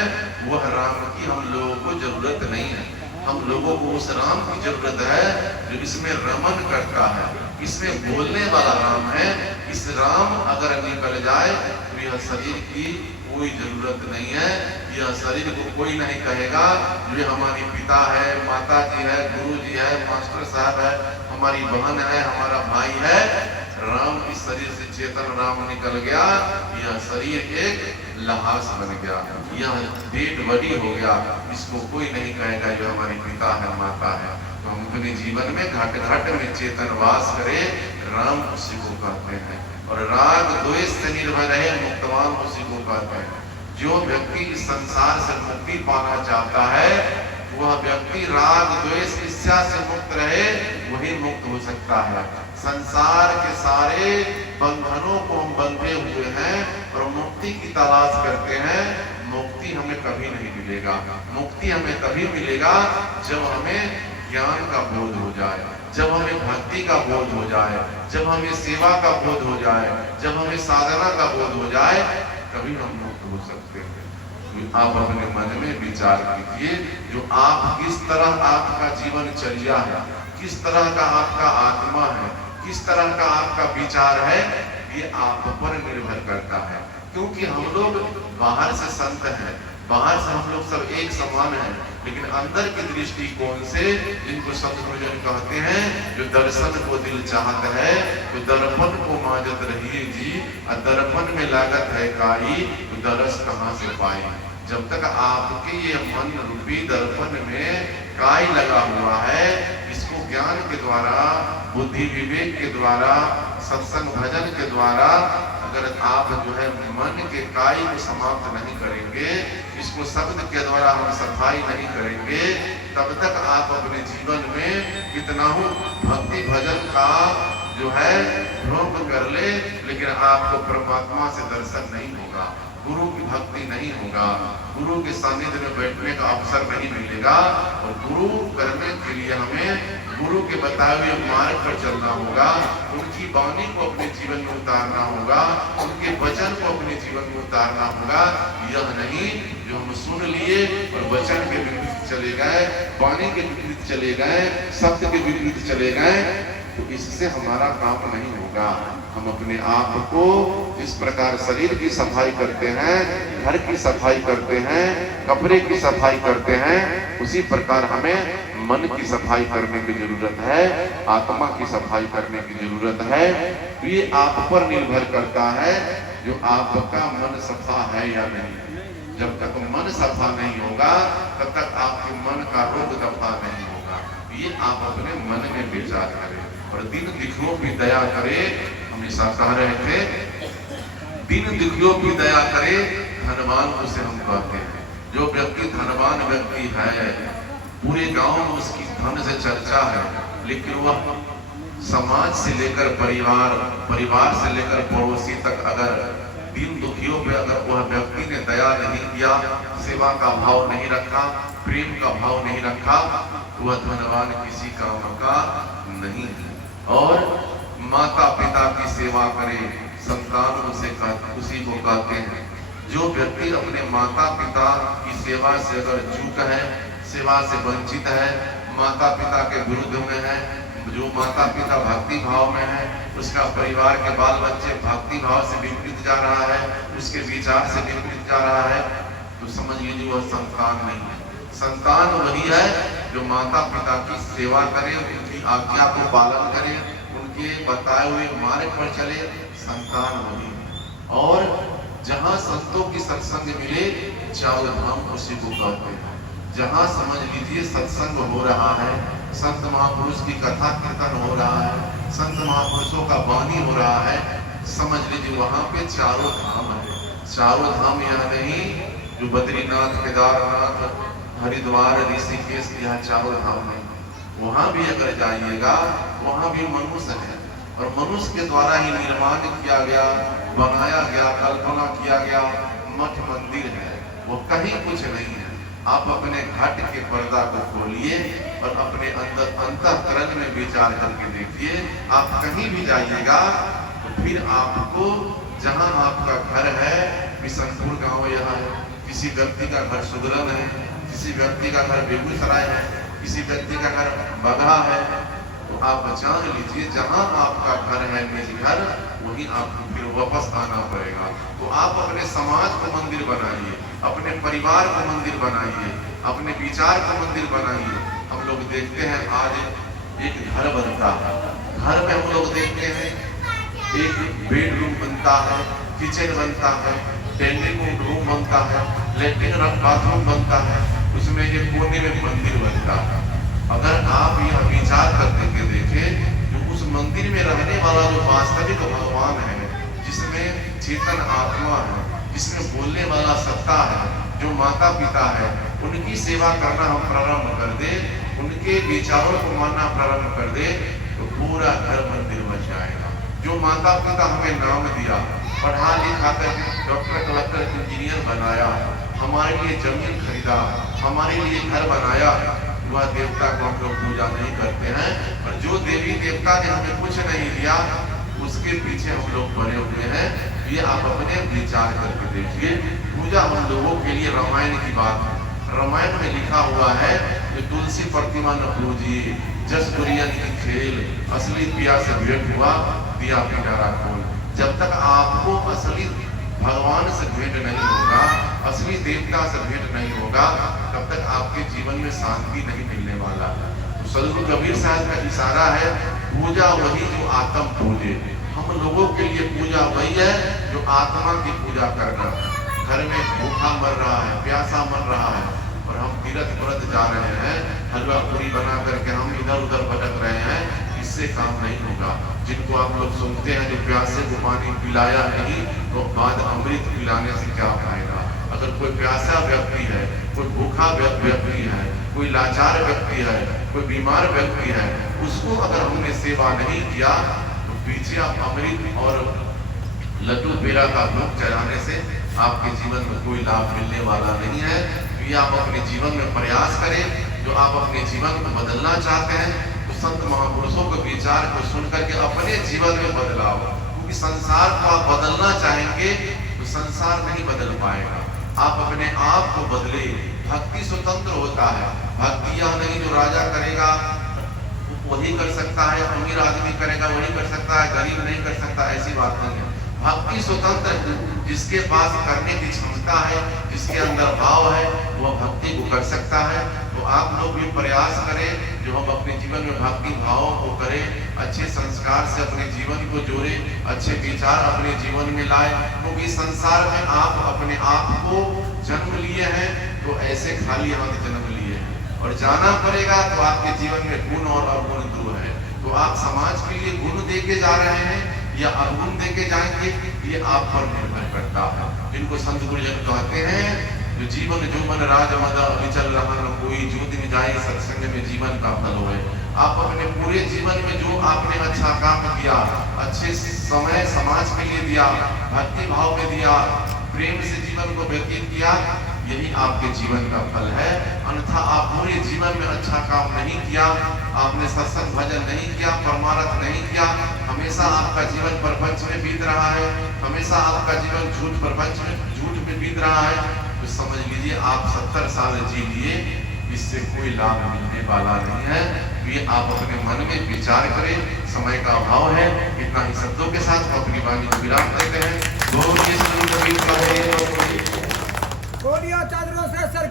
वह राम की हम लोगों को जरूरत नहीं है। हम लोगों को उस राम की जरूरत है जो इसमें रमन करता है, इसमें बोलने वाला राम है। इस राम अगर निकल जाए तो यह शरीर की कोई जरूरत नहीं है। यह शरीर को कोई नहीं कहेगा ये हमारी पिता है, माता जी है, गुरु जी है, मास्टर साहब है, हमारी बहन है, हमारा भाई है। राम इस शरीर से चेतन राम निकल गया, यह शरीर एक लहास बन गया, यह डेड बॉडी हो गया। इसको कोई नहीं कहेगा जो हमारी पिता है, माता है। तो हम अपने जीवन में घट घट में चेतन वास करे, राम उसी को कहते हैं। और राग द्वेष से निर्भय रहे, मुक्तवान उसी को कहते हैं। जो व्यक्ति इस संसार से मुक्ति पाना चाहता है, वह व्यक्ति राग द्वेष ईर्ष्या से मुक्त रहे, वही मुक्त हो सकता है। संसार के सारे बंधनों को हम बंधे हुए हैं और मुक्ति की तलाश करते हैं। मुक्ति हमें कभी नहीं मिलेगा। मुक्ति हमें तभी मिलेगा जब हमें ज्ञान का बोध हो जाए, जब हमें भक्ति का बोध हो जाए, जब हमें सेवा का बोध हो जाए, जब हमें साधना का बोध हो जाए, तभी हम मुक्त हो सकते हैं। तो आप अपने मन में विचार कीजिए, जो आप किस तरह आपका जीवनचर्या है, किस तरह का आपका आत्मा है, किस तरह का आपका विचार है, ये आप पर निर्भर करता है। क्योंकि हम लोग बाहर से संत हैं, बाहर से हम लोग सब एक समान हैं, लेकिन अंदर के दृष्टिकोण से जिनको संत गुरुजन कहते हैं, जो दर्शन को दिल चाहत है, तो दर्पण को माजत रहिए जी, और दर्पण में लागत है काई, तो दरस कहाँ से पाए। जब तक आपके ये मन रूपी दर्पण में काई लगा हुआ है, इसको ज्ञान के द्वारा, बुद्धि विवेक के द्वारा, सत्संग भजन के द्वारा अगर आप जो है मन के काई को समाप्त नहीं करेंगे, इसको शब्द के द्वारा हम सफाई नहीं करेंगे, तब तक आप अपने जीवन में कितना हो भक्ति भजन का जो है भ्रम कर ले, लेकिन आपको परमात्मा से दर्शन नहीं होगा, गुरु की भक्ति नहीं होगा, गुरु के सानिध्य में बैठने का अवसर नहीं मिलेगा। और गुरु करने के लिए हमें गुरु के बताए हुए मार्ग पर चलना होगा, उनकी वाणी को अपने जीवन में उतारना होगा, उनके वचन को अपने जीवन में उतारना होगा। यह नहीं जो हम सुन लिए और वचन के विपरीत चले गए, वाणी के विपरीत चले गए, शब्द के विपरीत चले गए, तो इससे हमारा काम नहीं होगा। हम अपने आप को जिस प्रकार शरीर की सफाई करते हैं, घर की सफाई करते हैं, कपड़े की सफाई करते हैं, उसी प्रकार हमें मन की सफाई करने की जरूरत है, आत्मा की सफाई करने की जरूरत है। तो ये आप पर निर्भर करता है जो आपका मन सफा है या नहीं। जब तक मन सफा नहीं होगा तब तक आपके मन का रोग दफा नहीं होगा। ये आप अपने मन में विचार करें और दिन दुखियों की दया करे। हमेशा कह रहे थे दिन दुखियों की दया करे धनवान उसे हम कहते हैं। जो व्यक्ति धनवान व्यक्ति है, पूरे गांव में उसकी धन से चर्चा है, लेकिन वह समाज से लेकर परिवार से लेकर पड़ोसी तक अगर दिन दुखियों पे अगर वह व्यक्ति ने दया नहीं किया, सेवा का भाव नहीं रखा, प्रेम का भाव नहीं रखा, वह धनवान किसी काम का नहीं है। और माता पिता की सेवा करे, संतान उसी को कहते हैं। जो व्यक्ति अपने माता पिता की सेवा से अगर चूक है, सेवा से वंचित है, माता पिता के विरुद्ध में है, जो माता पिता भक्ति भाव में है, उसका परिवार के बाल बच्चे भक्ति भाव से विपरीत जा रहा है, उसके विचार से विपरीत जा रहा है, तो समझ लीजिए वह संतान नहीं है। संतान वही है जो माता पिता की सेवा करे, उनकी आज्ञा को पालन करे, उनके बताए हुए मार्ग पर चले, संतान वही है। और जहाँ संतों की सत्संग मिले, चारों धाम उसी को कहते हैं। जहाँ समझ लीजिए सत्संग हो रहा है, संत महापुरुष की कथा कीर्तन हो रहा है, संत महापुरुषों का वाणी हो रहा है, समझ लीजिए वहाँ पे चारों धाम है। चारों धाम यह नहीं जो बद्रीनाथ, केदारनाथ, हरिद्वार, ऋषिकेश, यह चारों धाम है। वहाँ भी अगर जाइएगा, वहाँ भी मनुष्य है और मनुष्य के द्वारा ही निर्माण किया गया, बनाया गया, कल्पना किया गया मठ मंदिर है, वो कहीं कुछ नहीं है। आप अपने घाट के पर्दा को खोलिए और अपने अंदर अंतःकरण में विचार करके देखिए। आप कहीं भी जाइएगा तो फिर आपको जहां आपका घर है, बिशनपुर गांव यहाँ है, किसी व्यक्ति का घर सुगलन है, किसी व्यक्ति का घर बेगूसराय है, किसी व्यक्ति का घर बगहा है, तो आप जान लीजिए जहां आपका घर है, निज घर, वहीं आपको फिर वापस आना पड़ेगा। तो आप अपने समाज को मंदिर बनाइए, अपने परिवार को मंदिर बनाइए, अपने विचार को मंदिर बनाइए। हम लोग देखते हैं आज एक घर बनता है, घर में हम लोग देखते हैं एक बेडरूम बनता है, किचन बनता है, डाइनिंग रूम बनता है, लेट्रिन बाथरूम बनता है, उसमें एक कोने में मंदिर बनता है। अगर आप यह विचार करके देखें, जो उस मंदिर में रहने वाला जो वास्तविक भगवान है, जिसमें चेतन आत्मा है, जिसमें बोलने वाला सत्ता है, जो माता पिता है, उनकी सेवा करना हम प्रारंभ कर दे, उनके विचारों को मानना प्रारंभ कर दे, तो पूरा घर मंदिर बन जाएगा। जो माता पिता हमें नाम दिया, पढ़ा लिखा कर डॉक्टर, कलेक्टर, इंजीनियर बनाया, हमारे लिए जमीन खरीदा, हमारे लिए घर बनाया, वह देवता को हम लोग पूजा नहीं करते हैं। और जो देवी देवता ने हमें कुछ नहीं दिया, उसके पीछे हम लोग बने हुए हैं। ये आप अपने विचार करके देखिए। पूजा हम लोगों के लिए रामायण की बात है। रामायण में लिखा हुआ है कि तुलसी प्रतिमा न पूजिए, जस दुरियन की खेल, असली पिया से भेंट हुआ, दिया पिटारा खोल। जब तक आपको असली भगवान से भेंट नहीं होगा, असली देवता से भेंट नहीं होगा, तब तक आपके जीवन में शांति नहीं मिलने वाला। तो सदगुरु कबीर साहब का इशारा है, पूजा वही जो आत्म पूजे। हम लोगों के लिए पूजा वही है जो आत्मा की पूजा करना। घर में भूखा मर रहा है, प्यासा मर रहा है, और हम तीर्थ व्रत जा रहे हैं, हलवा पूरी बना करके हम इधर उधर भटक रहे हैं, इससे काम नहीं होगा। जिनको आप लोग सुनते हैं जो प्यासे को पानी पिलाया नहीं, तो बाद अमृत पिलाने से क्या फायदा। अगर कोई प्यासा व्यक्ति है, कोई भूखा व्यक्ति है, कोई लाचार व्यक्ति है, कोई बीमार व्यक्ति है, उसको अगर हमने सेवा नहीं किया, तो पीछे आप अमृत और लड्डू पेड़ा का भोग चढ़ाने से आपके जीवन में कोई लाभ मिलने वाला नहीं है। तो ये आप अपने जीवन में प्रयास करें। जो आप अपने जीवन को बदलना चाहते हैं, तो संत महापुरुषों के विचार को सुनकर के अपने जीवन में बदलाव, क्योंकि संसार को आप बदलना चाहेंगे तो संसार नहीं बदल पाएगा। आप अपने आप को बदले। भक्ति स्वतंत्र होता है। भक्ति यह नहीं जो राजा करेगा वही कर सकता है, अमीर आदमी करेगा वही कर सकता है, गरीब नहीं कर सकता, ऐसी बात नहीं है। भक्ति स्वतंत्र है, जिसके पास करने की क्षमता है, जिसके अंदर भाव है, वह भक्ति को कर सकता है। तो आप लोग भी प्रयास करें, जो हम अपने जीवन में भक्ति भावों को करें, अच्छे संस्कार से अपने जीवन को जोड़े, अच्छे विचार अपने जीवन में लाए, क्योंकि संसार में आप अपने आप को जन्म लिए हैं, तो ऐसे खाली हाथ जन्म लिए हैं और जाना पड़ेगा। तो आपके जीवन में गुण और अवगुण दो है, तो आप समाज के लिए गुण दे के जा रहे हैं या अवगुण दे के जाएंगे, ये आप पर निर्भर करता है। जिनको संत गुरुजन कहते हैं, जो जीवन जो मन राज मद अविचल रहा न कोई, जो दिन जाए सत्संग में जीवन का फल होए। आप अपने पूरे जीवन में जो आपने अच्छा काम किया, अच्छे समय समाज के लिए दिया, भक्ति भाव में दिया, प्रेम से जीवन को व्यतीत किया, यही आपके जीवन का फल है। अन्यथा आप पूरे जीवन में अच्छा काम नहीं किया, आपने सत्संग भजन नहीं किया, परमार्थ नहीं किया, हमेशा आपका जीवन प्रपंच में बीत रहा है, हमेशा आपका जीवन झूठ प्रपंच में झूठ में बीत रहा है, तो समझ लीजिए आप 70 साल जी लिए, इससे कोई लाभ मिलने वाला नहीं है। तो ये आप अपने मन में विचार करें। समय का अभाव है, इतना ही शब्दों के साथ अपनी वाणी को विराम देते हैं। बोलिए श्री कबीर साहिब। बोलिए चादरों से सरकार।